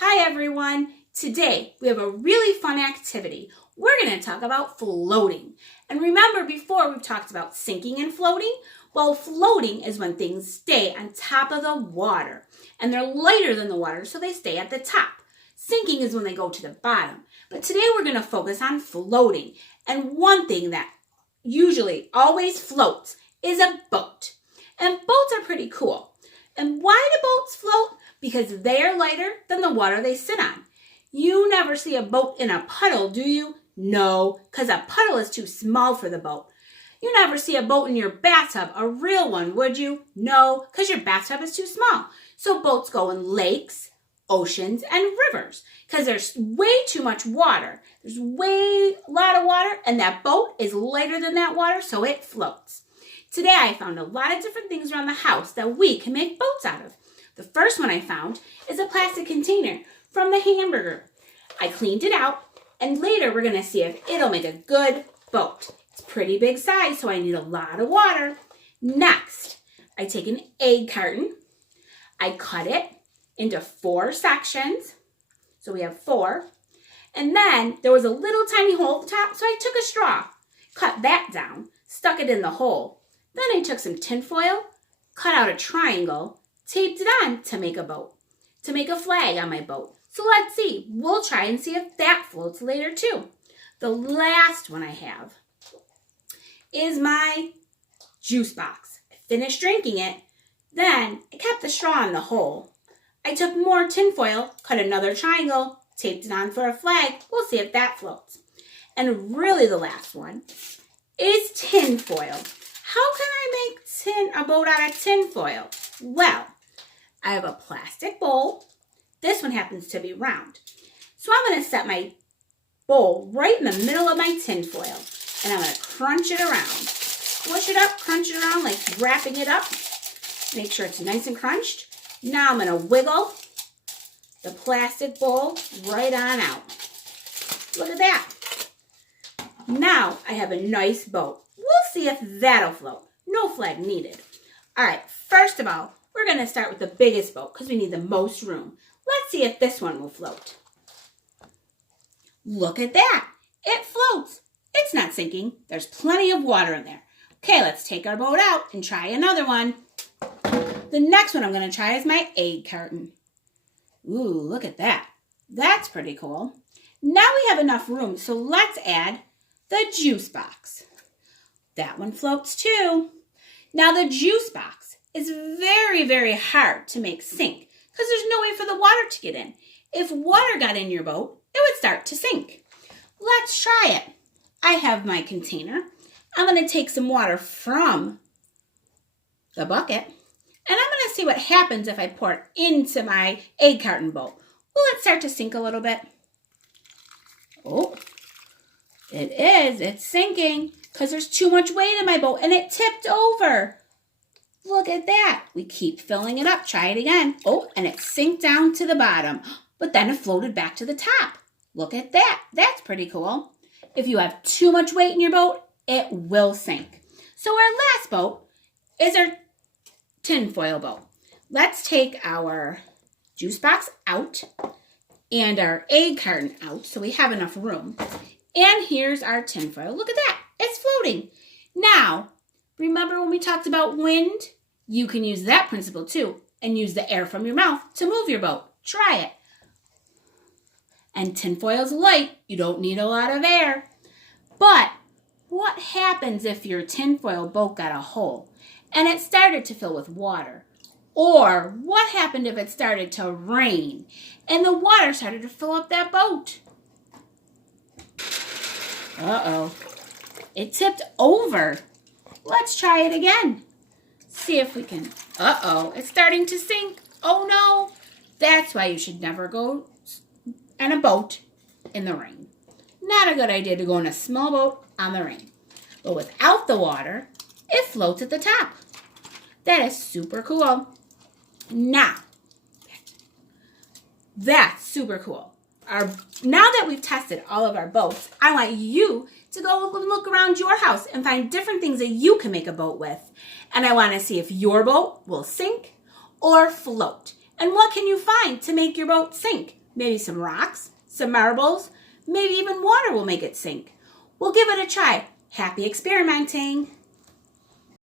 Hi everyone! Today we have a really fun activity. We're going to talk about floating. And remember before we've talked about sinking and floating? Well, floating is when things stay on top of the water and they're lighter than the water, so they stay at the top. Sinking is when they go to the bottom. But today we're going to focus on floating. And one thing that usually always floats is a boat. And boats are pretty cool. And why do boats float? Because they are lighter than the water they sit on. You never see a boat in a puddle, do you? No, because a puddle is too small for the boat. You never see a boat in your bathtub, a real one, would you? No, because your bathtub is too small. So boats go in lakes, oceans, and rivers because there's way too much water. There's a lot of water, and that boat is lighter than that water, so it floats. Today I found a lot of different things around the house that we can make boats out of. The first one I found is a plastic container from the hamburger. I cleaned it out, and later we're going to see if it'll make a good boat. It's pretty big size, so I need a lot of water. Next, I take an egg carton. I cut it into 4 sections. So we have 4. And then there was a little tiny hole at the top, so I took a straw, cut that down, stuck it in the hole. Then I took some tin foil, cut out a triangle, taped it on to make a boat, to make a flag on my boat. So let's see. We'll try and see if that floats later too. The last one I have is my juice box. I finished drinking it. Then I kept the straw in the hole. I took more tin foil, cut another triangle, taped it on for a flag. We'll see if that floats. And really the last one is tin foil. How can I make a boat out of tin foil? Well, I have a plastic bowl. This one happens to be round. So I'm going to set my bowl right in the middle of my tin foil. And I'm going to crunch it around. Squish it up, crunch it around like wrapping it up. Make sure it's nice and crunched. Now I'm going to wiggle the plastic bowl right on out. Look at that. Now I have a nice boat. We'll see if that'll float. No flag needed. All right, first of all, we're going to start with the biggest boat because we need the most room. Let's see if this one will float. Look at that. It floats. It's not sinking. There's plenty of water in there. Okay, let's take our boat out and try another one. The next one I'm going to try is my egg carton. Ooh, look at that. That's pretty cool. Now we have enough room, so let's add the juice box. That one floats too. Now the juice box is very, very hard to make sink because there's no way for the water to get in. If water got in your boat, it would start to sink. Let's try it. I have my container. I'm going to take some water from the bucket, and I'm going to see what happens if I pour it into my egg carton boat. Will it start to sink a little bit? Oh, it is. It's sinking because there's too much weight in my boat, and it tipped over. Look at that. We keep filling it up. Try it again. Oh, and it sinked down to the bottom, but then it floated back to the top. Look at that. That's pretty cool. If you have too much weight in your boat, it will sink. So our last boat is our tin foil boat. Let's take our juice box out and our egg carton out so we have enough room. And here's our tin foil. Look at that. It's floating. Now, remember when we talked about wind? You can use that principle too and use the air from your mouth to move your boat. Try it. And tinfoil's light. You don't need a lot of air. But what happens if your tinfoil boat got a hole and it started to fill with water? Or what happened if it started to rain and the water started to fill up that boat? Uh-oh. It tipped over. Let's try it again. See if we can. Uh-oh. It's starting to sink. Oh, no. That's why you should never go in a boat in the rain. Not a good idea to go in a small boat on the rain. But without the water, it floats at the top. That is super cool. Now, that's super cool. Now that we've tested all of our boats, I want you to go look around your house and find different things that you can make a boat with. And I want to see if your boat will sink or float. And what can you find to make your boat sink? Maybe some rocks, some marbles, maybe even water will make it sink. We'll give it a try. Happy experimenting!